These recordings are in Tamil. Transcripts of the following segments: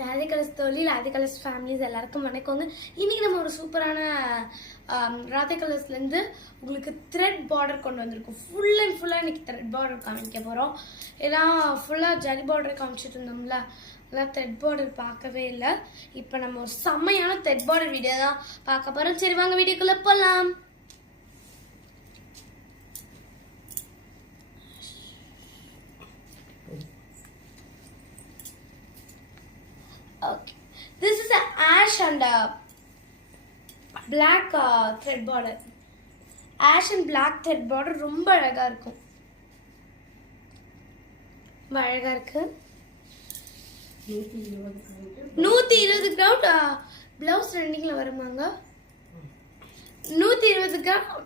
ராதே கலர்ஸ் தோழி, ராதே கலர்ஸ் ஃபேமிலிஸ் எல்லாருக்கும் வணக்கங்க. இன்னைக்கு நம்ம ஒரு சூப்பரான ராதே கலர்ஸ்லேருந்து உங்களுக்கு த்ரெட் பார்டர் கொண்டு வந்திருக்கோம். ஃபுல் அண்ட் ஃபுல்லாக இன்னைக்கு த்ரெட் பார்டர் காமிக்க போகிறோம். ஏன்னா ஃபுல்லாக ஜரி பார்டர் காமிச்சிட்டு இருந்தோம்ல, அதெல்லாம் த்ரெட் பார்டர் பார்க்கவே இல்லை. இப்போ நம்ம ஒரு செம்மையான த்ரெட் பார்டர் வீடியோ தான் பார்க்க போகிறோம். சரி வாங்க வீடியோக்குள்ளே போகலாம். Okay, this is an ash and black thread border. Ash and black thread border ரொம்ப அழகா இருக்கும். அழகா இருக்கு. 120 கவுண்ட் பிளவுஸ் ரன்னிங்ல வருமாங்க. 120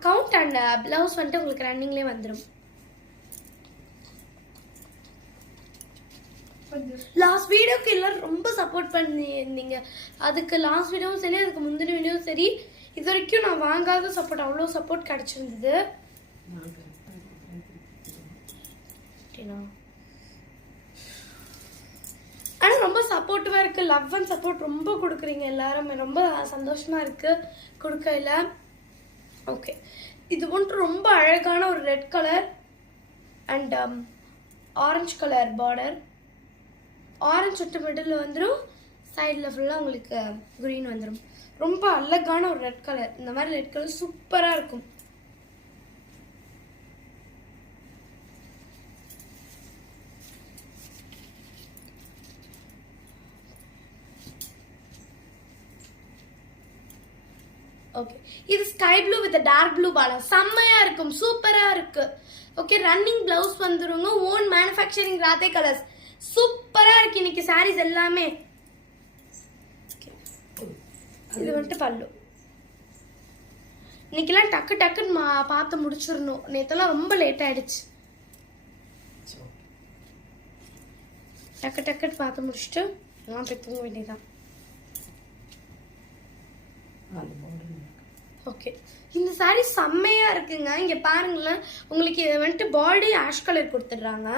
கவுண்ட் அண்ட் பிளவுஸ் வந்துட்டு உங்களுக்கு ரன்னிங்லேயே வந்துடும். லாஸ்ட் வீடியோக்கு எல்லாரும் ரொம்ப சப்போர்ட் பண்ணியிருந்தீங்க. அதுக்கு லாஸ்ட் வீடியோவும் சரி, அதுக்கு முந்தின வீடியோவும் சரி, இது வரைக்கும் நான் வாங்காத சப்போர்ட், அவ்வளோ சப்போர்ட் கிடைச்சிருந்தது. ஆனால் ரொம்ப சப்போர்ட்டிவாக இருக்குது. லவ் அண்ட் சப்போர்ட் ரொம்ப கொடுக்குறீங்க எல்லாரும். ரொம்ப சந்தோஷமாக இருக்குது கொடுக்கல. ஓகே, இது வந்துட்டு ரொம்ப அழகான ஒரு red colour and orange colour border. Orange சுட்டு மிடில் வந்துடும், சைடில் ஃபுல்லாக உங்களுக்கு க்ரீன் வந்துடும். ரொம்ப அழகான ஒரு ரெட் கலர். இந்த மாதிரி ரெட் கலர் சூப்பராக இருக்கும். ஓகே, இது sky blue with dark blue border. செம்மையா இருக்கும், சூப்பரா இருக்கு. ஓகே, ரன்னிங் பிளவுஸ் வந்துருங்க. Own manufacturing Radhe colours. சூப்பரா இருக்கு இன்னைக்கு சாரீஸ் எல்லாமே. இது வந்துட்டு பல்லு. இன்னைக்கெல்லாம் டக்கு டக்குன்னு பார்த்து முடிச்சிடணும். நேத்தெல்லாம் ரொம்ப லேட் ஆயிடுச்சு. டக்கு டக்குன்னு பார்த்து முடிச்சுட்டு நான் போய் தூங்க வேண்டியதான். ஓகே, இந்த சாரீ செம்மையா இருக்குங்க. இங்க பாருங்களேன், உங்களுக்கு இதை வந்துட்டு பாடி ஆஷ் கலர் கொடுத்துடுறாங்க.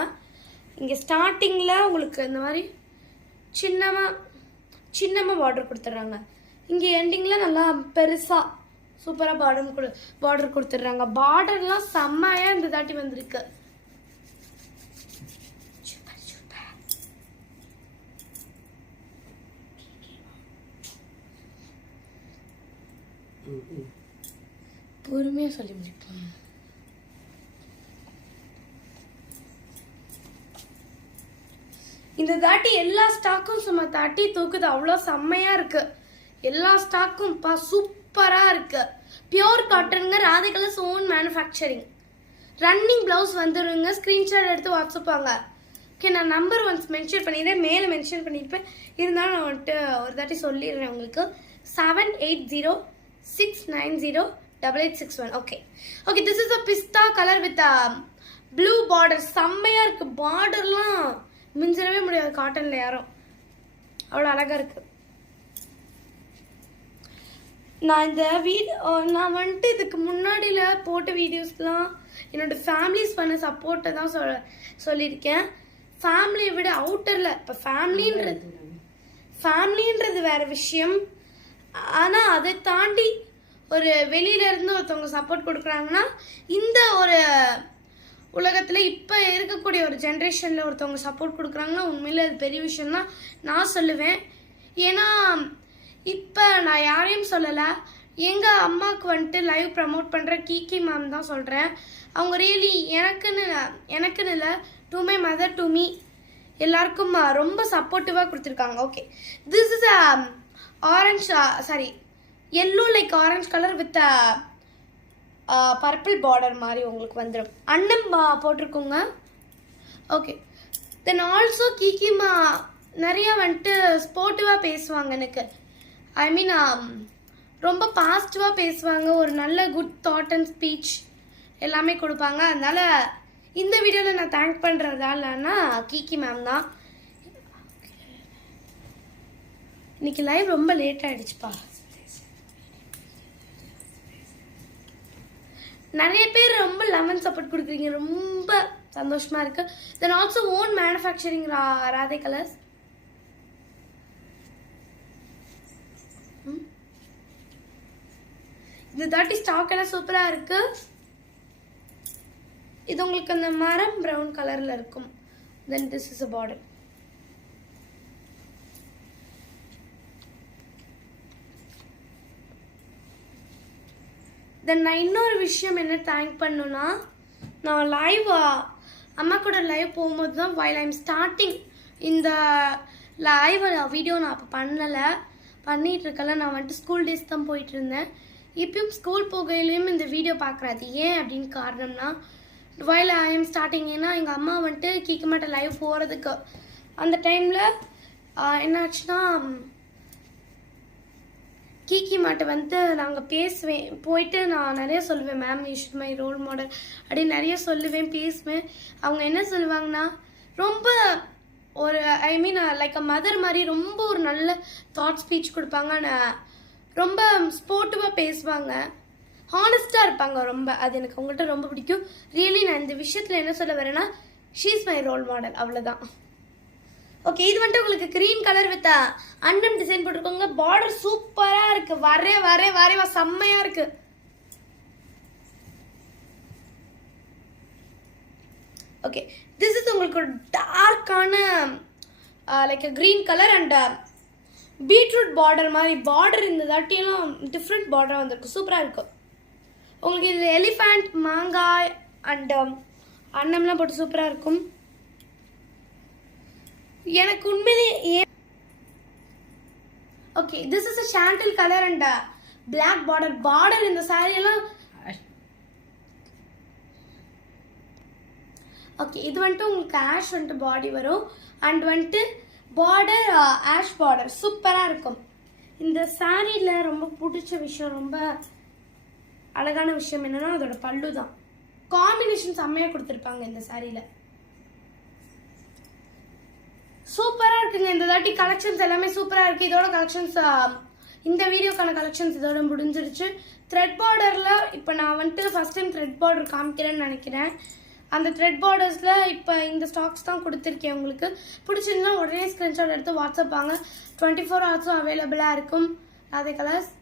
இங்கே ஸ்டார்டிங்கில் உங்களுக்கு இந்த மாதிரி சின்னமாக பார்டர் கொடுத்துட்றாங்க. இங்கே எண்டிங்கில் நல்லா பெருசாக சூப்பராக பார்டர் கொடுத்துட்றாங்க. பார்டர்லாம் செம்மையாக இந்த தாட்டி வந்திருக்கு. பொறுமையாக சொல்லி முடிப்போம். இந்த தாட்டி எல்லா ஸ்டாக்கும் சும்மா தாட்டி தூக்குது. அவ்வளோ செம்மையா இருக்கு. எல்லா ஸ்டாக்கும் சூப்பரா இருக்கு. பியோர் காட்டனுங்க, Radhe colours own manufacturing. Running blouse வந்துருங்க. ஸ்கிரீன்ஷாட் எடுத்து வாட்ஸ்அப் வாங்க. ஓகே, நான் நம்பர் ஒன்ஸ் மென்ஷன் பண்ணிடுறேன், மேலே மென்ஷன் பண்ணியிருப்பேன். இருந்தாலும் நான் வந்துட்டு ஒரு தாட்டி சொல்லிடுறேன் உங்களுக்கு. 7806908861. Okay okay, this is a pista colour with blue border. செம்மையா இருக்கு. பார்டர்லாம் மிஞ்சிடவே முடியாது காட்டன்ல யாரும். அவ்வளோ அழகா இருக்கு. நான் இந்த நான் வந்துட்டு இதுக்கு முன்னாடியில் போட்ட வீடியோஸ்லாம் என்னோட ஃபேமிலிஸ் பண்ண சப்போர்ட்டை தான் சொல்லியிருக்கேன். ஃபேமிலியை விட அவுட்டரில் இப்போ ஃபேமிலின்றது வேற விஷயம். ஆனால் அதை தாண்டி ஒரு வெளியிலேருந்து ஒருத்தவங்க சப்போர்ட் கொடுக்குறாங்கன்னா, இந்த ஒரு உலகத்தில் இப்போ இருக்கக்கூடிய ஒரு ஜென்ரேஷனில் ஒருத்தவங்க சப்போர்ட் கொடுக்குறாங்கன்னா உண்மையில் அது பெரிய விஷயம் தான் நான் சொல்லுவேன். ஏன்னா இப்போ நான் யாரையும் சொல்லலை, எங்கள் அம்மாவுக்கு வந்துட்டு லைவ் ப்ரமோட் பண்ணுற கீகி மேம் தான் சொல்கிறேன். அவங்க ரியலி எனக்குன்னு இல்லை, to my mother, to me எல்லாருக்கும் ரொம்ப சப்போர்ட்டிவாக கொடுத்துருக்காங்க. Okay, this is yellow like orange colour with purple border மாதிரி உங்களுக்கு வந்துடும். அன்னம் போட்டிருக்கோங்க. ஓகே, தென் ஆல்சோ கீகிமா நிறையா வந்துட்டு ஸ்போர்ட்டிவாக பேசுவாங்க. எனக்கு ஐ மீன் ரொம்ப பாசிட்டிவாக பேசுவாங்க. ஒரு நல்ல குட் தாட் அண்ட் ஸ்பீச் எல்லாமே கொடுப்பாங்க. அதனால இந்த வீடியோவில் நான் தேங்க் பண்ணுறதாலன்னா கீகி மேம் தான். இன்னைக்கு லைவ் ரொம்ப லேட் ஆகிடுச்சுப்பா. நிறைய பேர் ரொம்ப லெமன் சப்போர்ட் கொடுக்குறீங்க, ரொம்ப சந்தோஷமா இருக்கு. Then also own manufacturing Radhe colours. இந்த தாட்டி ஸ்டாக் எல்லாம் சூப்பரா இருக்கு. இது உங்களுக்கு அந்த மரம் பிரவுன் கலர்ல இருக்கும். Then this is a border. Then நான் இன்னொரு விஷயம் என்ன தேங்க் பண்ணுனா, நான் லைவ் அம்மா கூட லைவ் போகும்போது தான் while I'm starting இந்த லைவ் வீடியோ நான் அப்போ பண்ணிட்டு இருக்கல. நான் வந்துட்டு ஸ்கூல் டேஸ் தான் போயிட்டு இருந்தேன். இப்பயும் ஸ்கூல் போகையிலையும் இந்த வீடியோ பார்க்குறேன். அது ஏன் அப்படின்னு காரணம்னா, while I am starting, ஏன்னா எங்கள் அம்மா வந்துட்டு கீக்கமாட்ட லைவ் போகிறதுக்கு அந்த டைமில் என்னாச்சுன்னா, கீக்கி மாட்டை வந்து நாங்கள் பேசுவேன். போயிட்டு நான் நிறைய சொல்லுவேன், ma'am you should my role model அப்படின்னு நிறைய சொல்லுவேன், பேசுவேன். அவங்க என்ன சொல்லுவாங்கன்னா, ரொம்ப ஒரு ஐ மீன் லைக் அ மதர் மாதிரி ரொம்ப ஒரு நல்ல தாட் ஸ்பீச் கொடுப்பாங்க. ரொம்ப ஸ்போர்ட்டிவாக பேசுவாங்க, ஹானஸ்டாக இருப்பாங்க ரொம்ப. அது எனக்கு அவங்கள்ட்ட ரொம்ப பிடிக்கும். ரியலி நான் இந்த விஷயத்தில் என்ன சொல்ல வரேன்னா, she is my role model, அவ்வளோதான். ஓகே, இது வந்துட்டு உங்களுக்கு கிரீன் கலர் வித் அண்டம் டிசைன் போட்டிருக்கோங்க. பார்டர் சூப்பராக இருக்கு. வரே செம்மையாக இருக்கு. ஓகே, திஸ் இஸ் உங்களுக்கு ஒரு டார்க்கான like green colour and beetroot border மாதிரி. பார்டர் இந்த தாட்டியெல்லாம் டிஃப்ரெண்ட் பார்டராக வந்திருக்கு, சூப்பராக இருக்கு. உங்களுக்கு இது எலிஃபண்ட், மாங்காய் அண்ட் அன்னம்லாம் போட்டு சூப்பராக இருக்கும். எனக்கு உண்மையிலே okay, this is a sandal colour and black border இந்த சாரி எல்லாம். ஓகே, இது வந்துட்டு உங்களுக்கு ஆஷ் வந்துட்டு பாடி வரும் அண்ட் வந்துட்டு பார்டர் ஆஷ் பார்டர் சூப்பராக இருக்கும். இந்த சாரியில் ரொம்ப பிடிச்ச விஷயம், ரொம்ப அழகான விஷயம் என்னன்னா அதோட பல்லு தான். காம்பினேஷன் செம்மையாக கொடுத்துருப்பாங்க இந்த சாரியில், சூப்பராக இருக்குங்க. இந்த தாட்டி கலெக்ஷன்ஸ் எல்லாமே சூப்பராக இருக்குது. இதோட கலெக்ஷன்ஸ் இந்த வீடியோக்கான கலெக்ஷன்ஸ் இதோட முடிஞ்சிருச்சு. த்ரெட் பார்டரில் இப்போ நான் வந்துட்டு ஃபஸ்ட் டைம் த்ரெட் பார்டர் காமிக்கிறேன்னு நினைக்கிறேன். அந்த த்ரெட் பார்டர்ஸில் இப்போ இந்த ஸ்டாக்ஸ் தான் கொடுத்துருக்கேன். உங்களுக்கு பிடிச்சிருந்தா உடனே ஸ்க்ரீன்ஷாட் எடுத்து வாட்ஸ்அப் வாங்க. 24 hours அவைலபிளாக இருக்கும். அதே கலர்ஸ்